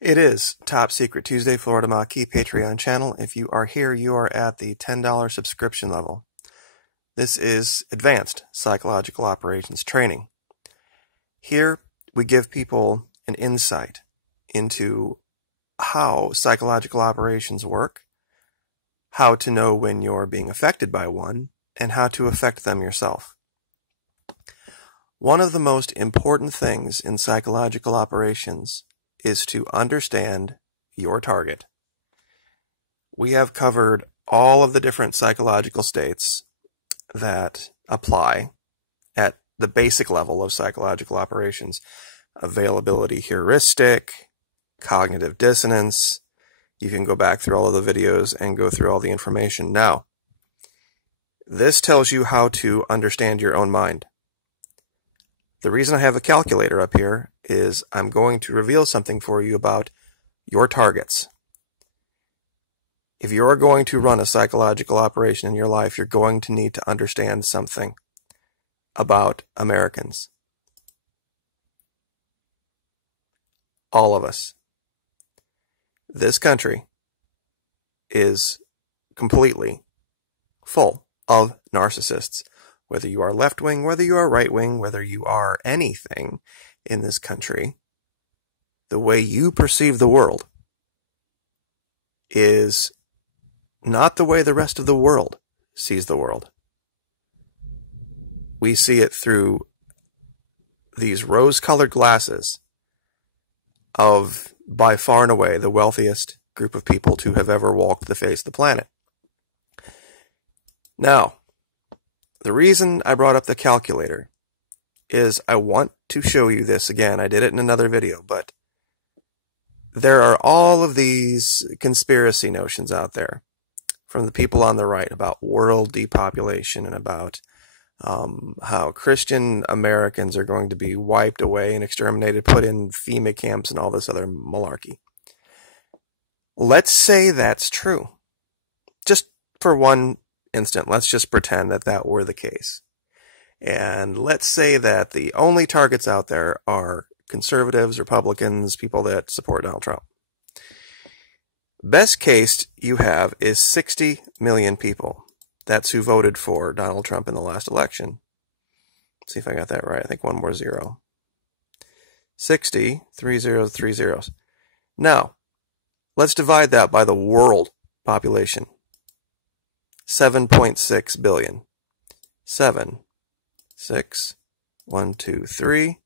It is Top Secret Tuesday, Florida Maquis Patreon channel. If you are here, you are at the $10 subscription level. This is Advanced Psychological Operations Training. Here, we give people an insight into how psychological operations work, how to know when you're being affected by one, and how to affect them yourself. One of the most important things in psychological operations is to understand your target. We have covered all of the different psychological states that apply at the basic level of psychological operations. Availability heuristic, cognitive dissonance. You can go back through all of the videos and go through all the information. Now, this tells you how to understand your own mind. The reason I have a calculator up here is I'm going to reveal something for you about your targets. If you're going to run a psychological operation in your life, you're going to need to understand something about Americans. All of us. This country is completely full of narcissists. Whether you are left-wing, whether you are right-wing, whether you are anything in this country, the way you perceive the world is not the way the rest of the world sees the world. We see it through these rose-colored glasses of, by far and away, the wealthiest group of people to have ever walked the face of the planet. Now, the reason I brought up the calculator is I want to show you this again. I did it in another video, but there are all of these conspiracy notions out there from the people on the right about world depopulation and about how Christian Americans are going to be wiped away and exterminated, put in FEMA camps and all this other malarkey. Let's say that's true. Just for one instant, let's just pretend that that were the case. And let's say that the only targets out there are conservatives, Republicans, people that support Donald Trump. Best case you have is 60 million people. That's who voted for Donald Trump in the last election. Let's see if I got that right. I think one more zero. 60, 3 zeros, 3 zeros. Now, let's divide that by the world population. 7.6 billion. 7, 6, 1, 2, 3,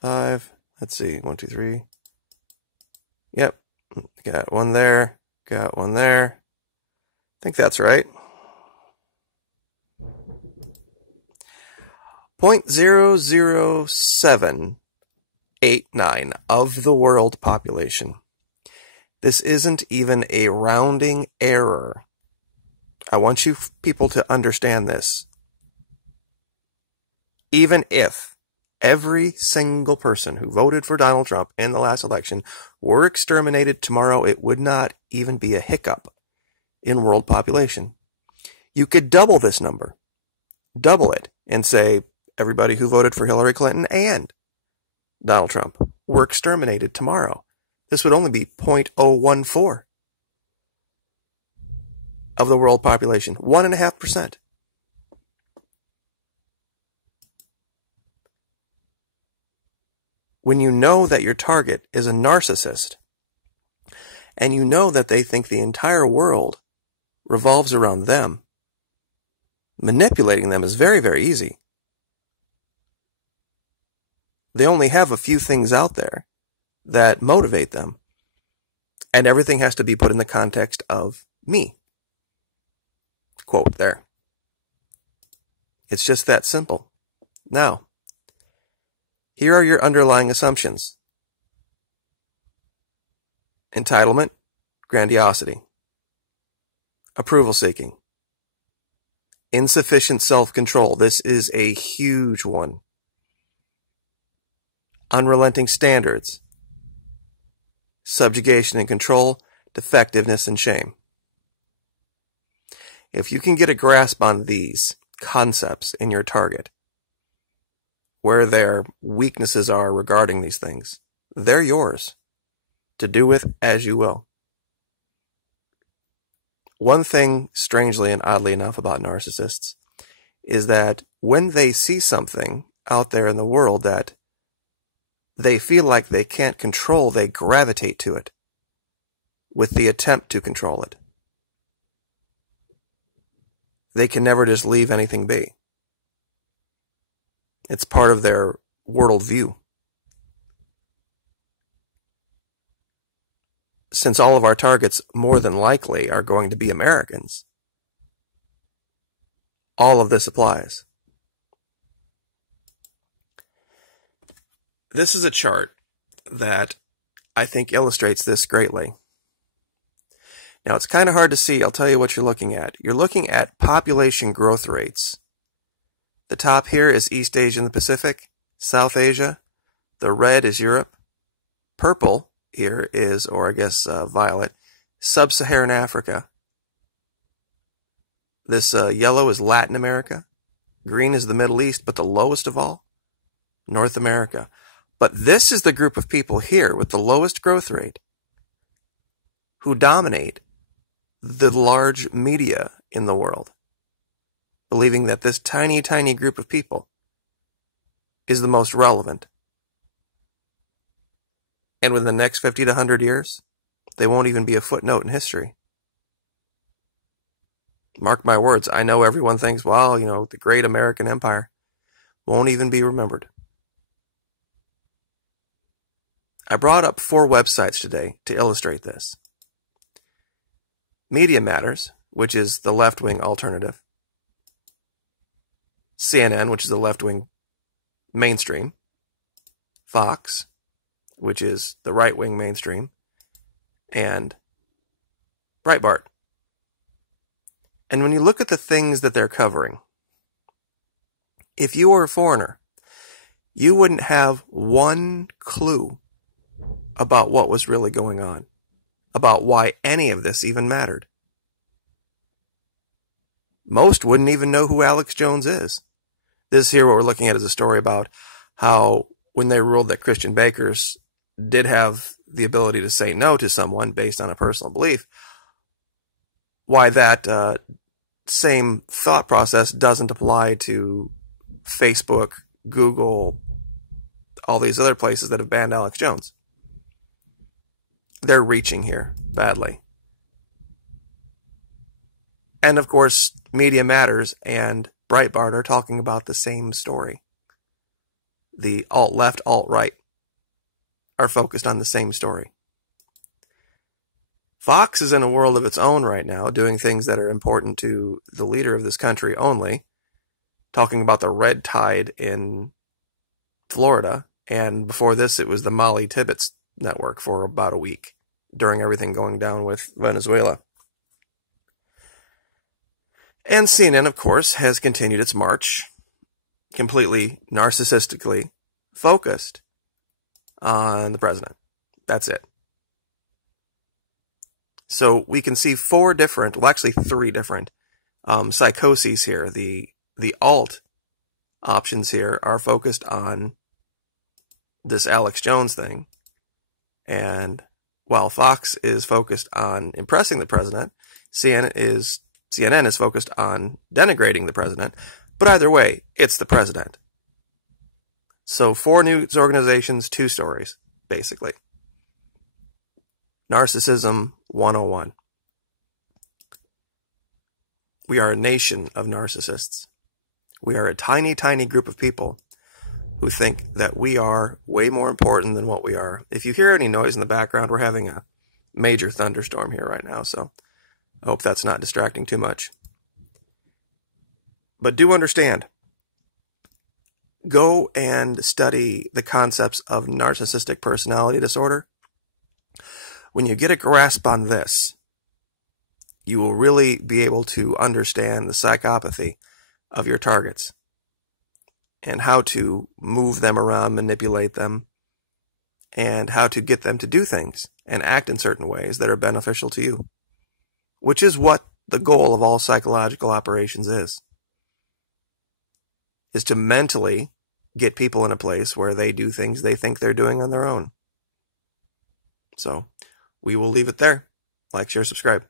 5. Let's see, 1, 2, 3. Yep, got one there, got one there. I think that's right. 0.00789 of the world population. This isn't even a rounding error. I want you people to understand this. Even if every single person who voted for Donald Trump in the last election were exterminated tomorrow, it would not even be a hiccup in world population. You could double this number. Double it and say everybody who voted for Hillary Clinton and Donald Trump were exterminated tomorrow. This would only be 0.014 of the world population. 1.5%. When you know that your target is a narcissist, and you know that they think the entire world revolves around them, manipulating them is very, very easy. They only have a few things out there that motivate them. And everything has to be put in the context of me. Quote there. It's just that simple. Now, here are your underlying assumptions. Entitlement, grandiosity, approval seeking, insufficient self-control. This is a huge one. Unrelenting standards, subjugation and control, defectiveness and shame. If you can get a grasp on these concepts in your target, where their weaknesses are regarding these things. They're yours to do with as you will. One thing, strangely and oddly enough, about narcissists is that when they see something out there in the world that they feel like they can't control, they gravitate to it with the attempt to control it. They can never just leave anything be. It's part of their worldview. Since all of our targets more than likely are going to be Americans, all of this applies. This is a chart that I think illustrates this greatly. Now, it's kind of hard to see. I'll tell you what you're looking at. You're looking at population growth rates. The top here is East Asia and the Pacific, South Asia. The red is Europe. Purple here is, or I guess violet, Sub-Saharan Africa. This yellow is Latin America. Green is the Middle East, but the lowest of all, North America. But this is the group of people here with the lowest growth rate who dominate the large media in the world, believing that this tiny, tiny group of people is the most relevant. And within the next 50 to 100 years, they won't even be a footnote in history. Mark my words, I know everyone thinks, well, the great American empire won't even be remembered. I brought up 4 websites today to illustrate this. Media Matters, which is the left-wing alternative. CNN, which is the left-wing mainstream. Fox, which is the right-wing mainstream. And Breitbart. And when you look at the things that they're covering, if you were a foreigner, you wouldn't have one clue about what was really going on, about why any of this even mattered. Most wouldn't even know who Alex Jones is. This here, what we're looking at, is a story about how when they ruled that Christian bakers did have the ability to say no to someone based on a personal belief, why that same thought process doesn't apply to Facebook, Google, all these other places that have banned Alex Jones. They're reaching here badly. And of course, Media Matters and Breitbart are talking about the same story. The alt-left, alt-right are focused on the same story. Fox is in a world of its own right now, doing things that are important to the leader of this country only, talking about the red tide in Florida, and before this it was the Molly Tibbetts network for about a week during everything going down with Venezuela. And CNN, of course, has continued its march, completely narcissistically focused on the president. That's it. So we can see 3 different psychoses here. The alt options here are focused on this Alex Jones thing, and while Fox is focused on impressing the president, CNN is focused on denigrating the president. But either way, it's the president. So 4 news organizations, 2 stories, basically. Narcissism 101. We are a nation of narcissists. We are a tiny, tiny group of people who think that we are way more important than what we are. If you hear any noise in the background, we're having a major thunderstorm here right now, so I hope that's not distracting too much. But do understand, go and study the concepts of narcissistic personality disorder. When you get a grasp on this, you will really be able to understand the psychopathy of your targets and how to move them around, manipulate them, and how to get them to do things and act in certain ways that are beneficial to you, which is what the goal of all psychological operations is to mentally get people in a place where they do things they think they're doing on their own. So we will leave it there. Like, share, subscribe.